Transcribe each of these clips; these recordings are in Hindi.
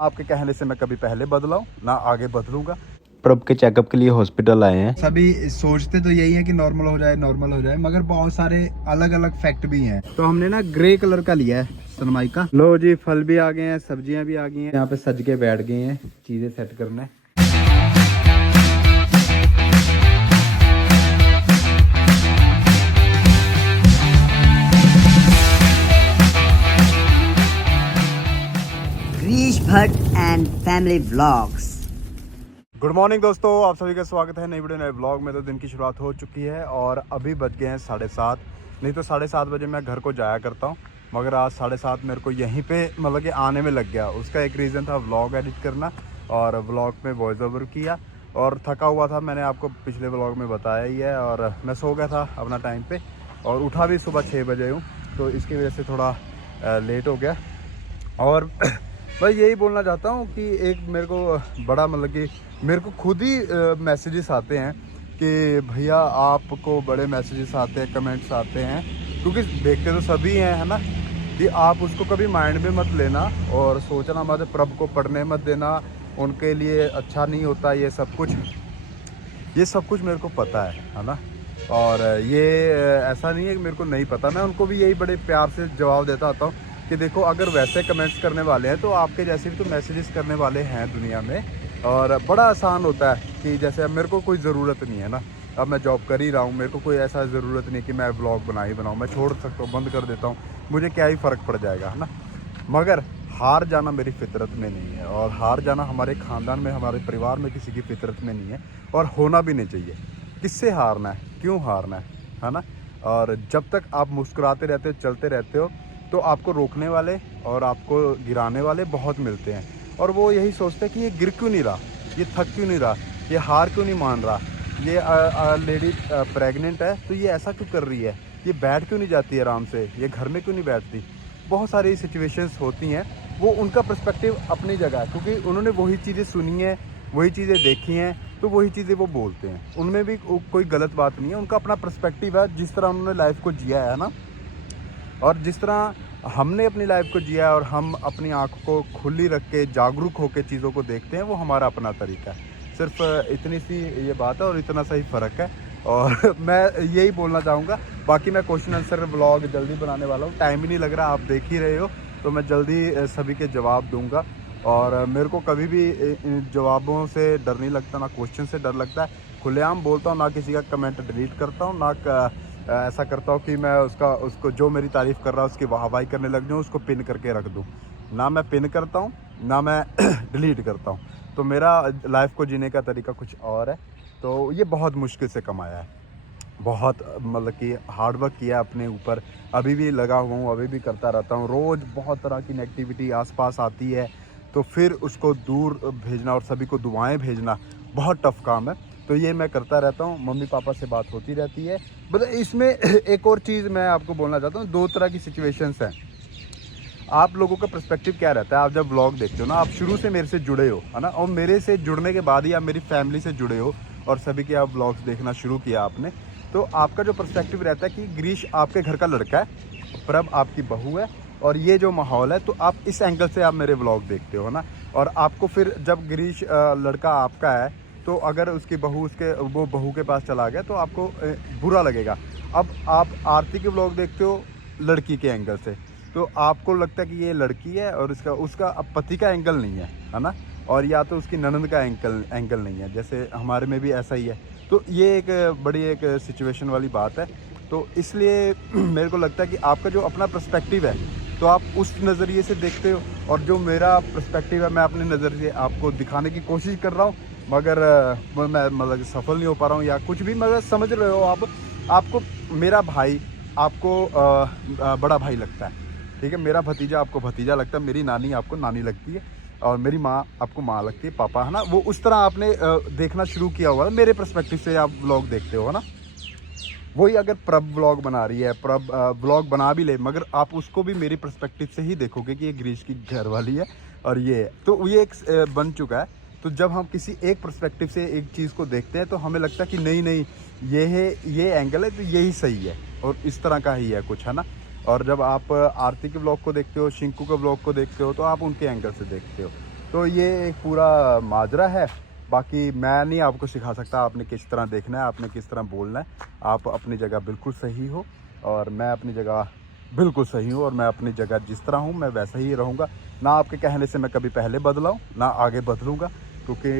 आपके कहने से मैं कभी पहले बदला हूँ ना आगे बदलूंगा। प्रभ के चेकअप के लिए हॉस्पिटल आए हैं। सभी सोचते तो यही है कि नॉर्मल हो जाए मगर बहुत सारे अलग अलग फैक्ट भी हैं। तो हमने ना ग्रे कलर का लिया है सनमाइका। लो जी, फल भी आ गए हैं, सब्जियां भी आ गई हैं, यहाँ पे सज के बैठ गए हैं चीजें सेट करने। Girish Bhatt and family vlogs. Good morning दोस्तों, आप सभी का स्वागत है नई वीडियो नए ब्लॉग में। तो दिन की शुरुआत हो चुकी है और अभी बज गए हैं 7:30। नहीं तो 7:30 बजे मैं घर को जाया करता हूँ, मगर आज 7:30 मेरे को यहीं पे मतलब कि आने में लग गया। उसका एक रीज़न था व्लॉग एडिट करना और व्लॉग में वॉइस ओवर किया और थका हुआ था, मैंने आपको पिछले व्लॉग में बताया ही है। और मैं सो गया था अपना टाइम पे और उठा भी सुबह 6 बजे हूँ, तो इसकी वजह से थोड़ा लेट हो गया। और मैं यही बोलना चाहता हूँ कि एक मेरे को बड़ा मतलब कि मेरे को खुद ही मैसेजेस आते हैं कि भैया आपको बड़े मैसेजेस आते हैं, कमेंट्स आते हैं, क्योंकि देखते तो सभी हैं, है ना। कि आप उसको कभी माइंड में मत लेना और सोचना मत, प्रभ को पढ़ने मत देना, उनके लिए अच्छा नहीं होता ये सब कुछ मेरे को पता है ना। और ये ऐसा नहीं है कि मेरे को नहीं पता, मैं उनको भी यही बड़े प्यार से जवाब देता आता हूँ कि देखो, अगर वैसे कमेंट्स करने वाले हैं तो आपके जैसे भी तो मैसेजेस करने वाले हैं दुनिया में। और बड़ा आसान होता है कि जैसे अब मेरे को कोई ज़रूरत नहीं है ना, अब मैं जॉब कर ही रहा हूँ, मेरे को कोई ऐसा ज़रूरत नहीं कि मैं व्लॉग बनाऊँ, मैं छोड़ सकता हूँ, बंद कर देता हूँ, मुझे क्या ही फ़र्क पड़ जाएगा, है ना। मगर हार जाना मेरी फितरत में नहीं है और हार जाना हमारे ख़ानदान में, हमारे परिवार में किसी की फितरत में नहीं है और होना भी नहीं चाहिए। किससे हारना है, क्यों हारना है ना। और जब तक आप मुस्कुराते रहते हो, चलते रहते हो, तो आपको रोकने वाले और आपको गिराने वाले बहुत मिलते हैं। और वो यही सोचते हैं कि ये गिर क्यों नहीं रहा, ये थक क्यों नहीं रहा, ये हार क्यों नहीं मान रहा, ये लेडी प्रेग्नेंट है तो ये ऐसा क्यों कर रही है, ये बैठ क्यों नहीं जाती है आराम से, ये घर में क्यों नहीं बैठती। बहुत सारी सिचुएशंस होती हैं, वो उनका पर्सपेक्टिव अपनी जगह है, क्योंकि उन्होंने वही चीज़ें सुनी हैं, वही चीज़ें देखी हैं, तो वही चीज़ें वो बोलते हैं। उनमें भी कोई गलत बात नहीं है, उनका अपना पर्सपेक्टिव है, जिस तरह उन्होंने लाइफ को जिया है ना। और जिस तरह हमने अपनी लाइफ को जिया है और हम अपनी आँख को खुली रख के जागरूक होकर चीज़ों को देखते हैं, वो हमारा अपना तरीका है। सिर्फ इतनी सी ये बात है और इतना सा ही फ़र्क है। और मैं यही बोलना चाहूँगा। बाकी मैं क्वेश्चन आंसर व्लॉग जल्दी बनाने वाला हूँ, टाइम ही नहीं लग रहा, आप देख ही रहे हो, तो मैं जल्दी सभी के जवाब दूँगा। और मेरे को कभी भी इन जवाबों से डर नहीं लगता, ना क्वेश्चन से डर लगता है। खुलेआम बोलता हूँ, ना किसी का कमेंट डिलीट करता हूँ, ना ऐसा करता हूँ कि मैं उसको जो मेरी तारीफ़ कर रहा है उसकी वाहवाही करने लग जाऊँ, उसको पिन करके रख दूँ। ना मैं पिन करता हूँ, ना मैं डिलीट करता हूँ। तो मेरा लाइफ को जीने का तरीका कुछ और है। तो ये बहुत मुश्किल से कमाया है, बहुत मतलब कि हार्ड वर्क किया अपने ऊपर, अभी भी लगा हुआ हूँ, अभी भी करता रहता हूँ। रोज़ बहुत तरह की नेगेटिविटी आसपास आती है, तो फिर उसको दूर भेजना और सभी को दुआएं भेजना बहुत टफ़ काम है। तो ये मैं करता रहता हूँ, मम्मी पापा से बात होती रहती है। बट इसमें एक और चीज़ मैं आपको बोलना चाहता हूँ, दो तरह की सिचुएशंस हैं। आप लोगों का पर्सपेक्टिव क्या रहता है, आप जब व्लॉग देखते हो ना, आप शुरू से मेरे से जुड़े हो, है ना, और मेरे से जुड़ने के बाद ही आप मेरी फैमिली से जुड़े हो और सभी के आप व्लॉग्स देखना शुरू किया आपने, तो आपका जो पर्सपेक्टिव रहता है कि ग्रीश आपके घर का लड़का है, प्रभ आपकी बहू है, और ये जो माहौल है, तो आप इस एंगल से आप मेरे व्लॉग देखते हो, है ना। और आपको फिर जब ग्रीश लड़का आपका है, तो अगर उसकी बहू वो बहू के पास चला गया तो आपको बुरा लगेगा। अब आप आरती के व्लॉग देखते हो लड़की के एंगल से, तो आपको लगता है कि ये लड़की है और उसका अब पति का एंगल नहीं है ना, और या तो उसकी ननद का एंगल नहीं है, जैसे हमारे में भी ऐसा ही है। तो ये एक बड़ी एक सिचुएशन वाली बात है। तो इसलिए मेरे को लगता है कि आपका जो अपना पर्सपेक्टिव है, तो आप उस नज़रिए से देखते हो, और जो मेरा पर्सपेक्टिव है मैं अपने नज़रिए आपको दिखाने की कोशिश कर रहा हूँ, मगर मैं मतलब सफल नहीं हो पा रहा हूँ या कुछ भी, मगर समझ रहे हो आप। आपको मेरा भाई आपको बड़ा भाई लगता है, ठीक है, मेरा भतीजा आपको भतीजा लगता है, मेरी नानी आपको नानी लगती है, और मेरी माँ आपको माँ लगती है, पापा, है ना। वो उस तरह आपने देखना शुरू किया हुआ है, मेरे पर्सपेक्टिव से आप व्लॉग देखते हो, है ना। वही अगर प्रभ व्लॉग बना रही है, प्रभ व्लॉग बना भी ले, मगर आप उसको भी मेरी पर्सपेक्टिव से ही देखोगे कि ये ग्रीश की घरवाली है और ये है, तो ये एक बन चुका है। तो जब हम किसी एक पर्सपेक्टिव से एक चीज़ को देखते हैं, तो हमें लगता है कि नहीं ये है, ये एंगल है, तो यही सही है और इस तरह का ही है कुछ, है ना। और जब आप आरती के व्लॉग को देखते हो, शिंकू के व्लॉग को देखते हो, तो आप उनके एंगल से देखते हो। तो ये एक पूरा माजरा है। बाकी मैं नहीं आपको सिखा सकता आपने किस तरह देखना है, आपने किस तरह बोलना है। आप अपनी जगह बिल्कुल सही हो और मैं अपनी जगह बिल्कुल सही हूँ, और मैं अपनी जगह जिस तरह हूँ मैं वैसा ही रहूँगा। ना आपके कहने से मैं कभी पहले बदलाऊँ ना आगे बदलूँगा, क्योंकि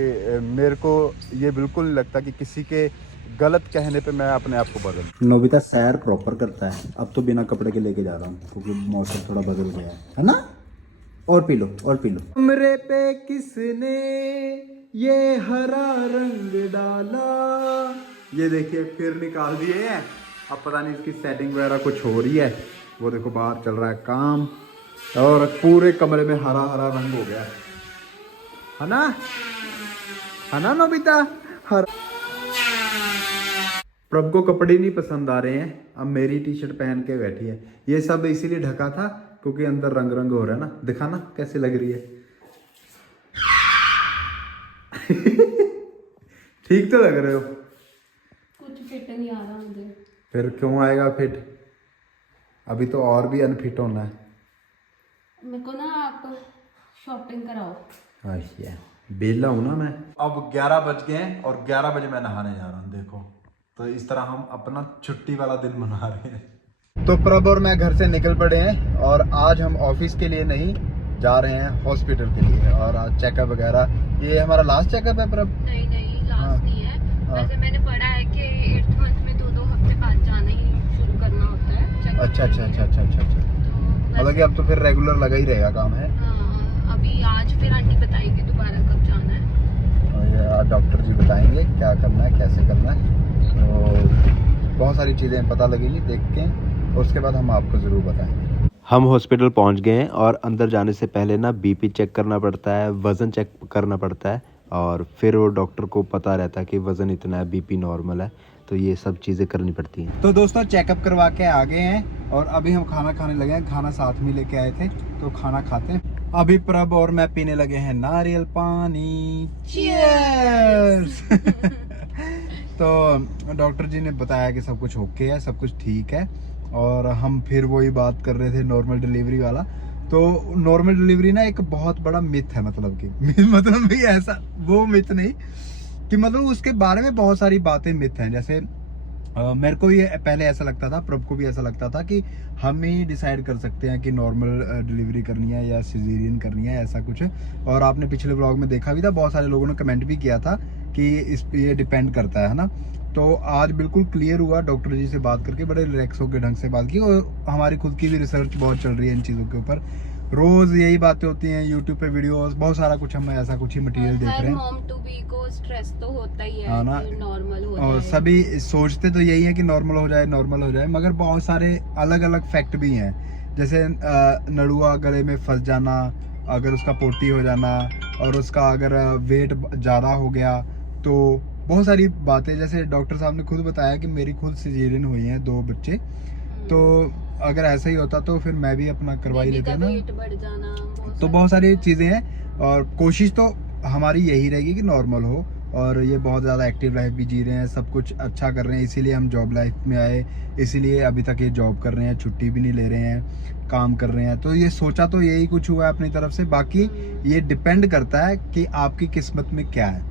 मेरे को ये बिल्कुल नहीं लगता कि किसी के गलत कहने पे मैं अपने आप को बदल। नोबिता सैर प्रॉपर करता है। अब तो बिना कपड़े के लेके जा रहा हूँ क्योंकि मौसम थोड़ा बदल गया है ना। और पी लो और पी लो। कमरे पे किसने ये हरा रंग डाला, ये देखिए फिर निकाल दिए हैं। अब पता नहीं इसकी सेटिंग वगैरह कुछ हो रही है। वो देखो बाहर चल रहा है काम, और पूरे कमरे में हरा हरा रंग हो गया है ना नोबिता। हर प्रभ को कपड़े नहीं पसंद आ रहे हैं, अब मेरी टी शर्ट पहन के बैठी है। ये सब इसीलिए ढका था क्योंकि अंदर रंग रंग हो रहा है ना। दिखाना कैसे लग रही है। ठीक तो लग रहे हो। कुछ फिट नहीं आ रहा अंदर। फिर क्यों आएगा फिट, अभी तो और भी अनफिट होना है। मेरे को ना आप शॉपिंग कराओ। अच्छा बेला हूँ ना मैं। अब 11 बज गए हैं और 11 बजे मैं नहाने जा रहा हूँ। देखो तो इस तरह हम अपना छुट्टी वाला दिन मना रहे हैं। तो प्रभ और मैं घर से निकल पड़े हैं और आज हम ऑफिस के लिए नहीं जा रहे हैं, हॉस्पिटल के लिए। और आज चेकअप वगैरह, ये हमारा लास्ट चेकअप है प्रभ। नहीं लास्ट नहीं है। वैसे मैंने पढ़ा है कि 8th मंथ में 2 हफ्ते बाद जाना ही शुरू करना होता है चेकअप। अच्छा। मतलब कि अब तो फिर रेगुलर लगा ही रहेगा काम है। हाँ, अभी आज फिर आंटी बताएगी दोबारा कब जाना है। और ये डॉक्टर जी बताएंगे क्या करना है कैसे करना है। तो बहुत सारी चीज़ें पता लगेगी देख के, उसके बाद हम आपको ज़रूर बताएंगे। हम हॉस्पिटल पहुंच गए हैं और अंदर जाने से पहले ना बीपी चेक करना पड़ता है, वज़न चेक करना पड़ता है, और फिर वो डॉक्टर को पता रहता है कि वज़न इतना है, बीपी नॉर्मल है। तो ये सब चीज़ें करनी पड़ती हैं। तो दोस्तों चेकअप करवा के आ गए हैं और अभी हम खाना खाने लगे हैं। खाना साथ में लेके आए थे तो खाना खाते हैं। अभी प्रभ और मैं पीने लगे हैं नारियल पानी। चीयर्स। तो डॉक्टर जी ने बताया कि सब कुछ ओके है, सब कुछ ठीक है। और हम फिर वही बात कर रहे थे नॉर्मल डिलीवरी वाला। तो नॉर्मल डिलीवरी ना एक बहुत बड़ा मिथ है, मतलब कि मतलब भी ऐसा वो मिथ नहीं कि मतलब उसके बारे में बहुत सारी बातें मिथ हैं। जैसे मेरे को ये पहले ऐसा लगता था, प्रभ को भी ऐसा लगता था कि हम ही डिसाइड कर सकते हैं कि नॉर्मल डिलीवरी करनी है या सिजेरियन करनी है, ऐसा कुछ। और आपने पिछले व्लॉग में देखा भी था, बहुत सारे लोगों ने कमेंट भी किया था कि इस पे ये डिपेंड करता है ना। तो आज बिल्कुल क्लियर हुआ, डॉक्टर जी से बात करके बड़े रिलैक्स होकर ढंग से बात की। और हमारी खुद की भी रिसर्च बहुत चल रही है इन चीज़ों के ऊपर। रोज यही बातें होती हैं यूट्यूब पे, वीडियोस बहुत सारा कुछ, हम ऐसा कुछ ही मटेरियल देख रहे हैं। मॉम टू बी को स्ट्रेस तो होता ही है ना, कि नॉर्मल हो और जाए। सभी सोचते तो यही है कि नॉर्मल हो जाए, मगर बहुत सारे अलग अलग फैक्ट भी हैं। जैसे नड़ुआ गले में फंस जाना, अगर उसका पोटी हो जाना, और उसका अगर वेट ज़्यादा हो गया, तो बहुत सारी बातें। जैसे डॉक्टर साहब ने खुद बताया कि मेरी खुद सिजेरियन हुई हैं 2 बच्चे, तो अगर ऐसा ही होता तो फिर मैं भी अपना करवा ही लेता ना। बढ़ जाना, तो बहुत सारी चीज़ें हैं और कोशिश तो हमारी यही रहेगी कि नॉर्मल हो। और ये बहुत ज़्यादा एक्टिव लाइफ भी जी रहे हैं, सब कुछ अच्छा कर रहे हैं, इसीलिए हम जॉब लाइफ में आए, इसीलिए अभी तक ये जॉब कर रहे हैं, छुट्टी भी नहीं ले रहे हैं, काम कर रहे हैं। तो ये सोचा तो यही कुछ हुआ है अपनी तरफ से। बाकी ये डिपेंड करता है कि आपकी किस्मत में क्या है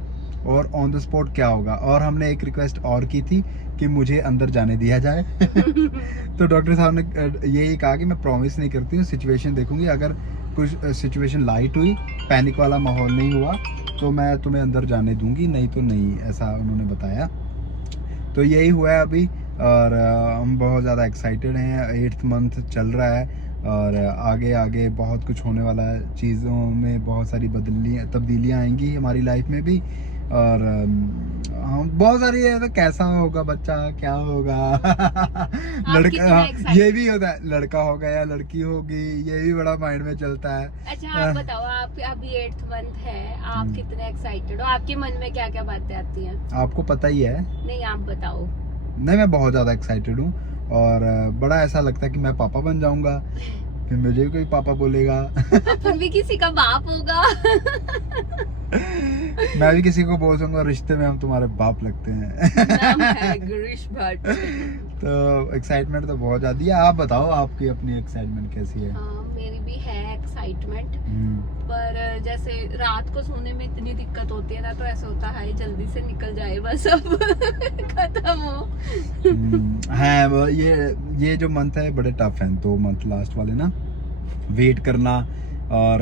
और ऑन द स्पॉट क्या होगा। और हमने एक रिक्वेस्ट और की थी कि मुझे अंदर जाने दिया जाए। तो डॉक्टर साहब ने यही कहा कि मैं प्रॉमिस नहीं करती हूँ, सिचुएशन देखूंगी, अगर कुछ सिचुएशन लाइट हुई, पैनिक वाला माहौल नहीं हुआ, तो मैं तुम्हें अंदर जाने दूंगी, नहीं तो नहीं, ऐसा उन्होंने बताया। तो यही हुआ है अभी। और हम बहुत ज़्यादा एक्साइटेड हैं। 8th मंथ चल रहा है और आगे आगे बहुत कुछ होने वाला है। चीज़ों में बहुत सारी तब्दीलियाँ आएंगी हमारी लाइफ में भी। और हम बहुत सारी है, तो कैसा होगा बच्चा, क्या होगा। लड़का, ये भी होता है, लड़का होगा या लड़की होगी, ये भी बड़ा माइंड में चलता है। अच्छा आप बताओ, आप अभी 8th मंथ है, आप कितने एक्साइटेड हो? आपके मन में क्या क्या बातें आती हैं? आपको पता ही है। नहीं आप बताओ। नहीं, मैं बहुत ज़्यादा एक्साइटेड हूँ और बड़ा ऐसा लगता है कि मैं पापा बन जाऊंगा, फिर मुझे भी कोई पापा बोलेगा। अपन भी किसी का बाप होगा। मैं भी किसी को बोल दूंगा, रिश्ते में हम तुम्हारे बाप लगते हैं। नाम है गिरीश भट्ट। तो एक्साइटमेंट तो बहुत ज़्यादा है। आप बताओ, आपकी अपनी एक्साइटमेंट कैसी है? मेरी भी है एक्साइटमेंट। पर जैसे रात को सोने में इतनी दिक्कत होती है ना, तो ऐसा होता है जल्दी से निकल जाए बस, अब खत्म हो। है वो ये जो मंथ है बड़े टफ हैं, 2 मंथ लास्ट वाले ना, वेट करना। और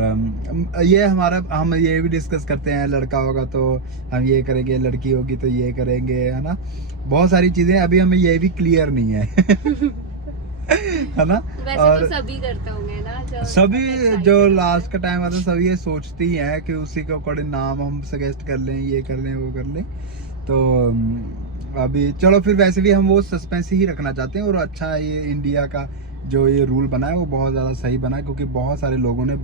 ये हमारा, हम ये भी डिस्कस करते हैं, लड़का होगा तो हम ये करेंगे, लड़की होगी तो ये करेंगे, है ना। बहुत सारी चीजें अभी हमें ये भी क्लियर नहीं है है ना। वैसे और तो सभी करते होंगे ना, सभी जो लास्ट का टाइम आता है सभी ये सोचती हैं कि उसी के अकॉर्डिंग नाम हम सजेस्ट कर लें, ये कर लें, वो कर लें। तो अभी चलो फिर, वैसे भी हम वो सस्पेंस ही रखना चाहते हैं। और अच्छा है ये इंडिया का जो ये रूल बना है वो बहुत ज़्यादा सही बना है, क्योंकि बहुत सारे लोगों ने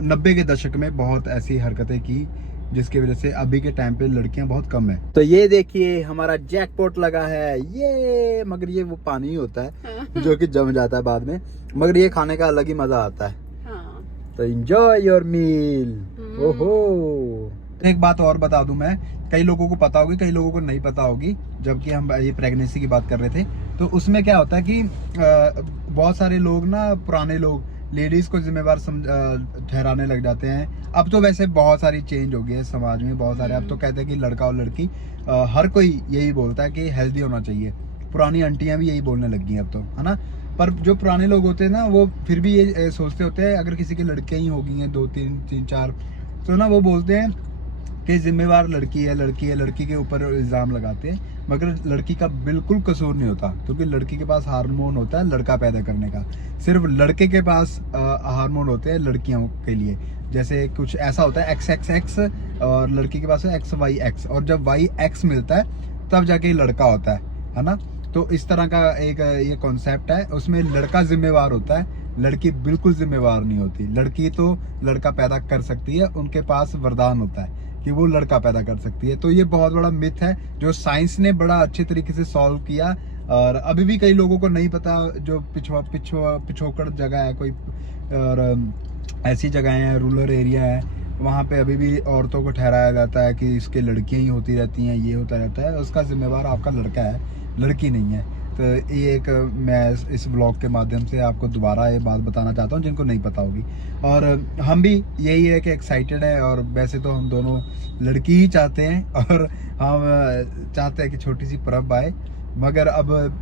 90 के दशक में बहुत ऐसी हरकतें की जिसकी वजह से अभी के टाइम पे लड़कियां बहुत कम है। तो ये देखिए हमारा जैकपॉट लगा है ये, मगर ये वो पानी ही होता है जो कि जम जाता है बाद में, मगर ये खाने का अलग ही मजा आता है। हाँ। तो एंजॉय योर मील। ओहो, तो एक बात और बता दूं मैं, कई लोगों को पता होगी, कई लोगों को नहीं पता होगी। जबकि हम ये प्रेगनेंसी की बात कर रहे थे, तो उसमें क्या होता है कि बहुत सारे लोग ना, पुराने लोग लेडीज को जिम्मेवार ठहराने लग जाते हैं। अब तो वैसे बहुत सारी चेंज हो गई है समाज में, बहुत सारे अब तो कहते हैं कि लड़का और लड़की, हर कोई यही बोलता है कि हेल्दी होना चाहिए। पुरानी आंटियां भी यही बोलने लग गई हैं अब तो, है ना। पर जो पुराने लोग होते हैं ना, वो फिर भी ये सोचते होते हैं, अगर किसी की लड़कियां ही हो गई हैं 2 3 4, तो ना वो बोलते हैं कि जिम्मेवार लड़की है, लड़की के ऊपर इल्ज़ाम लगाते हैं। मगर लड़की का बिल्कुल कसूर नहीं होता, क्योंकि लड़की के पास हार्मोन होता है लड़का पैदा करने का, सिर्फ लड़के के पास हार्मोन होते हैं लड़कियों के लिए। जैसे कुछ ऐसा होता है XXX, और लड़की के पास है XYX, और जब YX मिलता है तब जाके लड़का होता है ना। तो इस तरह का एक ये कॉन्सेप्ट है, उसमें लड़का जिम्मेवार होता है, लड़की बिल्कुल जिम्मेवार नहीं होती। लड़की तो लड़का पैदा कर सकती है, उनके पास वरदान होता है कि वो लड़का पैदा कर सकती है। तो ये बहुत बड़ा मिथ है जो साइंस ने बड़ा अच्छे तरीके से सॉल्व किया, और अभी भी कई लोगों को नहीं पता। जो पिछोकड़ जगह है कोई, और ऐसी जगह है, रूरल एरिया है, वहाँ पे अभी भी औरतों को ठहराया जाता है कि इसके लड़कियां ही होती रहती हैं, ये होता रहता है। उसका जिम्मेवार आपका लड़का है, लड़की नहीं है। तो ये एक मैं इस ब्लॉग के माध्यम से आपको दोबारा ये बात बताना चाहता हूँ जिनको नहीं पता होगी। और हम भी यही है कि एक्साइटेड है, और वैसे तो हम दोनों लड़की ही चाहते हैं, और हम चाहते हैं कि छोटी सी परब आए। मगर अब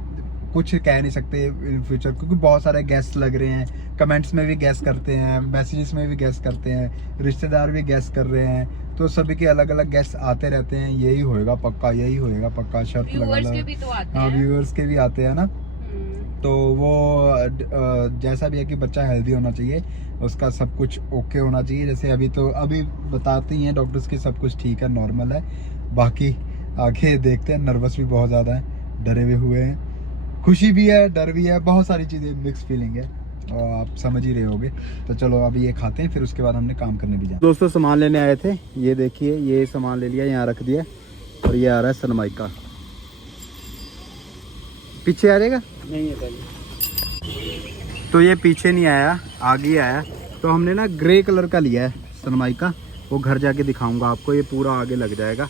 कुछ कह नहीं सकते इन फ्यूचर, क्योंकि बहुत सारे गेस्ट लग रहे हैं, कमेंट्स में भी गेस करते हैं, मैसेजेस में भी गेस करते हैं, रिश्तेदार भी गेस कर रहे हैं। तो सभी के अलग अलग गेस्ट आते रहते हैं, यही होएगा पक्का, यही होएगा पक्का, शर्त लगा लो। हाँ, व्यूअर्स के भी आते हैं ना। तो वो जैसा भी है कि बच्चा हेल्दी होना चाहिए, उसका सब कुछ ओके होना चाहिए। जैसे अभी बताते ही हैं डॉक्टर्स की सब कुछ ठीक है, नॉर्मल है। बाकी आगे देखते हैं, नर्वस भी बहुत ज़्यादा है, डरे हुए हुए हैं, खुशी भी है, डर भी है, बहुत सारी चीज़ें, मिक्स फीलिंग है, और आप समझ ही रहे होगे। तो चलो अभी ये खाते हैं, फिर उसके बाद हमने काम करने भी जाना। दोस्तों सामान लेने आए थे, ये देखिए ये सामान ले लिया, यहाँ रख दिया, और ये आ रहा है सनमाइका। पीछे आ जाएगा, नहीं है पहले तो ये पीछे नहीं आया, आगे ही आया। तो हमने ना ग्रे कलर का लिया है सनमाइका, वो घर जाके दिखाऊंगा आपको, ये पूरा आगे लग जाएगा।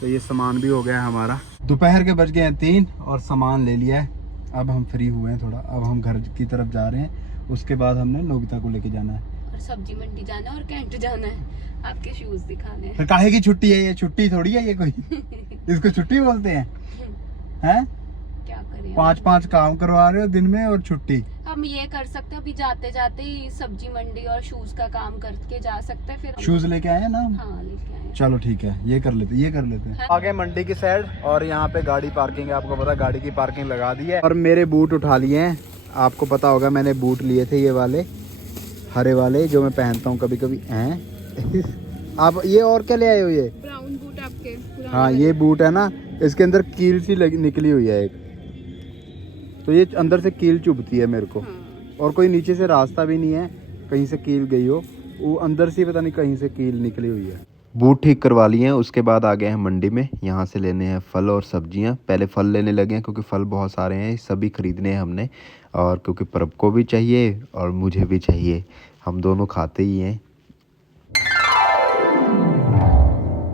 तो ये सामान भी हो गया है हमारा। दोपहर के बज गए हैं 3 और सामान ले लिया है। अब हम फ्री हुए हैं थोड़ा, अब हम घर की तरफ जा रहे हैं। उसके बाद हमने नोबिता को लेके जाना है, और सब्जी मंडी जाना है, और कैंट जाना है, आपके शूज दिखाने हैं। फिर काहे की छुट्टी है, ये छुट्टी थोड़ी है ये कोई इसको छुट्टी बोलते हैं? हैं? क्या करें, 5 काम करवा रहे हो दिन में और छुट्टी। हम ये कर सकते हैं, अभी जाते जाते ही सब्जी मंडी और शूज का काम करके जा सकते हैं। फिर शूज लेके आए ना हम? हाँ लेके आए। चलो ठीक है, ये कर लेते हैं। आगे मंडी की साइड, और यहाँ पे गाड़ी पार्किंग है, आपको पता, गाड़ी की पार्किंग लगा दी है। और मेरे बूट उठा लिए हैं, आपको पता होगा मैंने बूट लिए थे, ये वाले हरे वाले जो मैं पहनता हूँ कभी कभी हैं आप ये और क्या ले आए हो? ये ब्राउन बूट आपके? हाँ, ये बूट है ना, इसके अंदर कील सी निकली हुई है एक, तो ये अंदर से कील चुभती है मेरे को। और कोई नीचे से रास्ता भी नहीं है कहीं से कील गई हो, वो अंदर से पता नहीं कहीं से कील निकली हुई है। बूट ठीक करवा लिए हैं, उसके बाद आ गए हैं मंडी में, यहाँ से लेने हैं फल और सब्जियाँ। पहले फल लेने लगे हैं क्योंकि फल बहुत सारे हैं, सभी खरीदने हैं हमने, और क्योंकि परब को भी चाहिए और मुझे भी चाहिए, हम दोनों खाते ही हैं।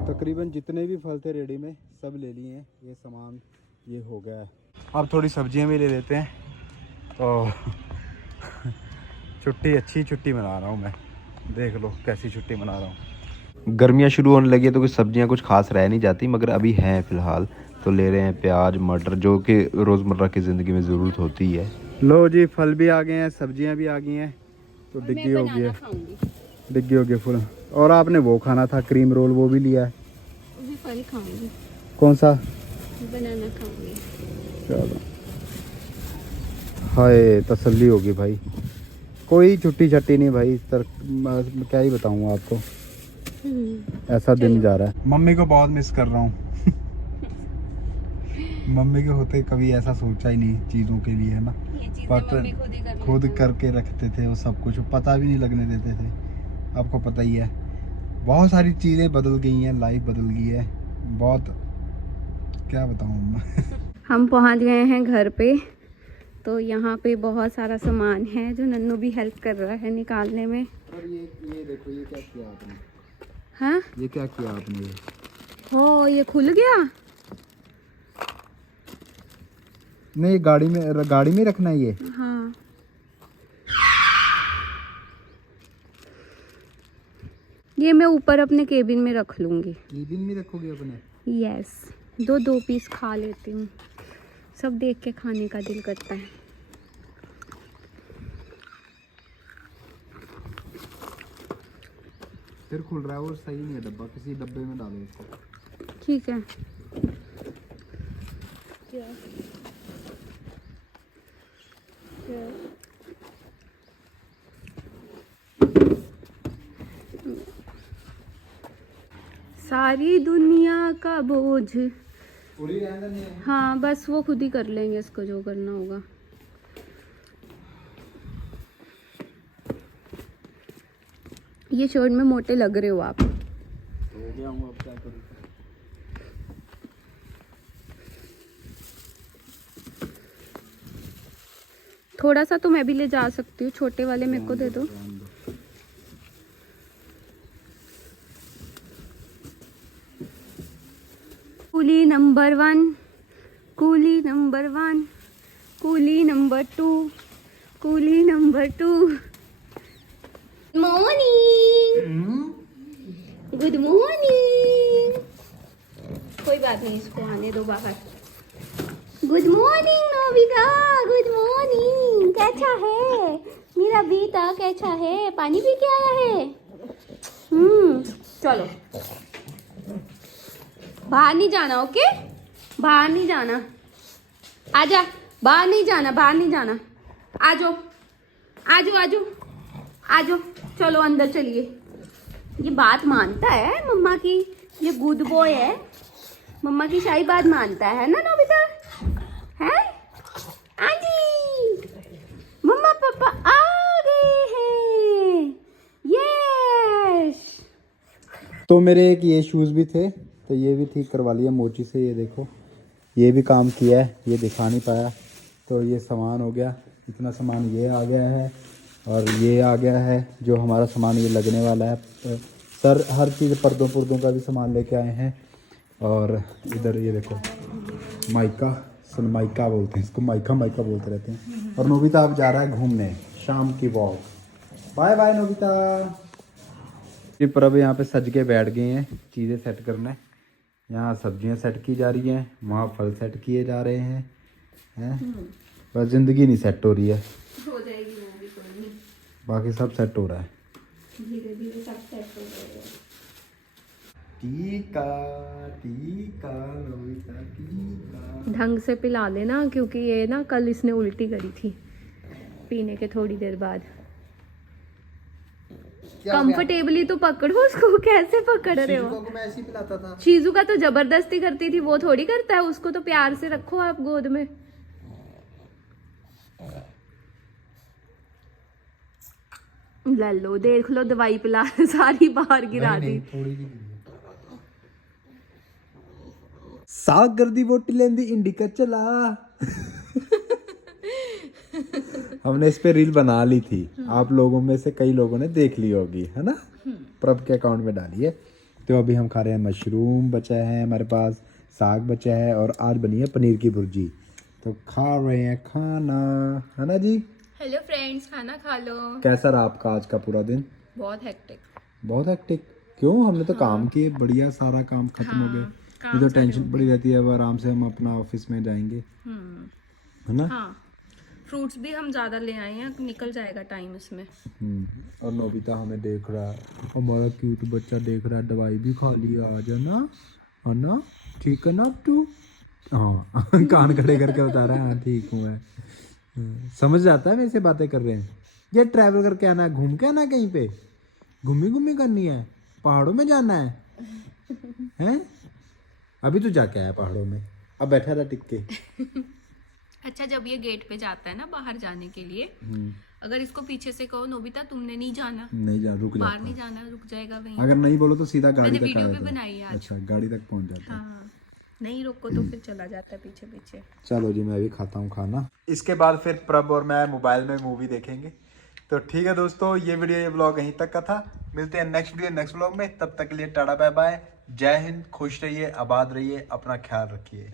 तकरीबन जितने भी फल थे रेडी में सब ले लिए हैं, ये सामान ये हो गया है। अब थोड़ी सब्जियां भी ले लेते हैं। तो छुट्टी अच्छी छुट्टी मना रहा हूँ मैं, देख लो कैसी छुट्टी मना रहा हूँ। गर्मियाँ शुरू होने लगी है तो कुछ सब्जियाँ कुछ खास रह नहीं जाती, मगर अभी हैं फ़िलहाल। तो ले रहे हैं प्याज मटर, जो कि रोज़मर्रा की ज़िंदगी में ज़रूरत होती है। लो जी, फल भी आ गए हैं, सब्जियां भी आ गई हैं, तो मैं डिग्गी हो गई बनाना है, खाऊंगी, डिग्गी हो गई फुल। और आपने वो खाना था क्रीम रोल, वो भी लिया है। वो भी फल खाऊंगी, कौन सा? बनाना खाऊंगी। चलो, हाय तसल्ली होगी भाई, कोई छुट्टी छट्टी नहीं भाई। मैं क्या ही बताऊँ आपको, ऐसा दिन जा रहा है। मम्मी को बहुत मिस कर रहा हूँ। मम्मी के होते कभी ऐसा सोचा ही नहीं चीज़ों के लिए, है ना। ये चीजें पता मम्मी खुद ही कर खुद लेती हैं। करके रखते थे वो सब कुछ, पता भी नहीं लगने देते थे। आपको पता ही है, बहुत सारी चीज़ें बदल गई हैं, लाइफ बदल गई है बहुत, क्या बताऊँ। हम पहुंच गए हैं घर पे। तो यहाँ पे बहुत सारा सामान है जो नन्नू भी हेल्प कर रहा है निकालने में। और ये देखो, ये क्या किया आपने? हाँ, ये क्या किया आपने? हो ये खुल गया। नहीं, गाड़ी में रखना है ये। हाँ, ये मैं ऊपर अपने केबिन में रख लूंगी। केबिन में रखोगे अपने? यस, दो पीस खा लेती हूँ, सब देख के खाने का दिल करता है। फिर खुल रहा है, वो सही नहीं है डब्बा, किसी डब्बे में डालो इसको। ठीक है। सारी दुनिया का बोझ, पूरी रहने नहीं है। हाँ बस वो खुद ही कर लेंगे इसको जो करना होगा। ये शर्ट में मोटे लग रहे हो आप। हो गया हूँ, अब क्या करूँ। थोड़ा सा तो मैं भी ले जा सकती हूँ, छोटे वाले मेरे को दे दो। Coolie number 1, coolie number 1, coolie number 2, coolie number 2। Morning, good morning. कोई बात नहीं, इसको आने दो बाहर। Good morning Nobita, good morning. कैसा है मेरा बेटा, कैसा है? पानी पी के आया है? चलो बाहर नहीं जाना, ओके? बाहर नहीं जाना, आजा। बाहर नहीं जाना, बाहर नहीं जाना। आजो आजो आजो आजो, चलो अंदर चलिए। ये बात मानता है मम्मा की, ये गुड बॉय है, मम्मा की शाही बात मानता है ना नोबिता? है आजी, मम्मा पापा आ गए हैं। यस। तो मेरे एक ये शूज़ भी थे, तो ये भी ठीक करवा लिया मोची से। ये देखो, ये भी काम किया है, ये दिखा नहीं पाया, तो ये सामान हो गया। इतना सामान ये आ गया है, और ये आ गया है जो हमारा सामान ये लगने वाला है। सर हर चीज़, पर्दों का भी सामान लेके आए हैं। और इधर ये देखो, माइका, सनमाइका बोलते हैं इसको, माइका बोलते रहते हैं। और नोबिता अब जा रहा है घूमने, शाम की वॉक। Bye bye Nobita. ये पर अब यहाँ पे सज के बैठ गए हैं चीज़ें सेट करने। यहाँ सब्जियाँ सेट की जा रही हैं, वहाँ फल सेट किए जा रहे हैं। बस ज़िंदगी नहीं सेट हो रही है, हो जाएगी वो भी, कोई नहीं, बाकी सब सेट हो रहा है। धीरे धीरे सब सेट हो जाएगा। टीका टीका नोबिता टीका। ढंग से पिला लेना, क्योंकि ये ना कल इसने उल्टी करी थी पीने के थोड़ी देर बाद। कंफर्टेबली तो पकड़ो उसको, कैसे पकड़ रहे हो? मैं ऐसे ही पिलाता था। चीजू का तो जबरदस्ती करती थी, वो थोड़ी करता है, उसको तो प्यार से रखो आप गोद में। ले लो, देख लो, दवाई पिला सारी बाहर गिरा दी। सागर दी बोटी लेंदी इंडिका चला। हमने इस पे रील बना ली थी, आप लोगों में से कई लोगों ने देख ली होगी, है ना। प्रभ के अकाउंट में डाली है। तो अभी हम खा रहे हैं मशरूम, बचा है हमारे पास, साग बचा है, और आज बनी है पनीर की भुर्जी। तो खा रहे हैं खाना, है ना जी। हेलो फ्रेंड्स, खाना खा लो। कैसा रहा आपका आज का पूरा दिन? बहुत हेक्टिक। बहुत हेक्टिक। क्यों? हमने तो काम किए, बढ़िया सारा काम खत्म हो गया। ये तो टेंशन पड़ी रहती है, अब आराम से हम अपना ऑफिस में जाएंगे, है ना? हाँ, फ्रूट्स भी हम ज्यादा ले आए हैं, निकल जाएगा टाइम इसमें। और नोबिता हमें देख रहा है, हमारा क्यूट बच्चा देख रहा है। दवाई भी खा लिया आज, है ना? है ना? ठीक है ना तू? हाँ कान खड़े करके बता रहा है हाँ ठीक हूँ मैं। समझ जाता है मेरे से बातें कर रहे हैं। ये ट्रैवल करके आना है, घूम के आना है, कहीं पे घूमी घूमी करनी है, पहाड़ों में जाना है, हैं? अभी तो जाके आया पहाड़ों में, अब बैठा रहा टिक के। अच्छा, जब ये गेट पे जाता है ना बाहर जाने के लिए, अगर इसको पीछे से कहो नोबिता तुमने नहीं जाना, नहीं जा, रुक बाहर जाता नहीं है। जाना, रुक जाएगा वहीं। अगर नहीं बोलो तो सीधा गाड़ी मैंने तक आ वीडियो भी जाता है। बनाई है आज। अच्छा, गाड़ी तक पहुंच जाता है। हाँ, नहीं रोको तो फिर चला जाता है पीछे पीछे। चलो जी, मैं भी खाता हूँ खाना। इसके बाद फिर प्रभ और मैं मोबाइल में मूवी देखेंगे। तो ठीक है दोस्तों, ये वीडियो, ये ब्लॉग यहीं तक का था। मिलते हैं नेक्स्ट वीडियो, नेक्स्ट ब्लॉग में। तब तक के लिए टाटा बाय बाय, जय हिंद, खुश रहिए, आबाद रहिए, अपना ख्याल रखिए।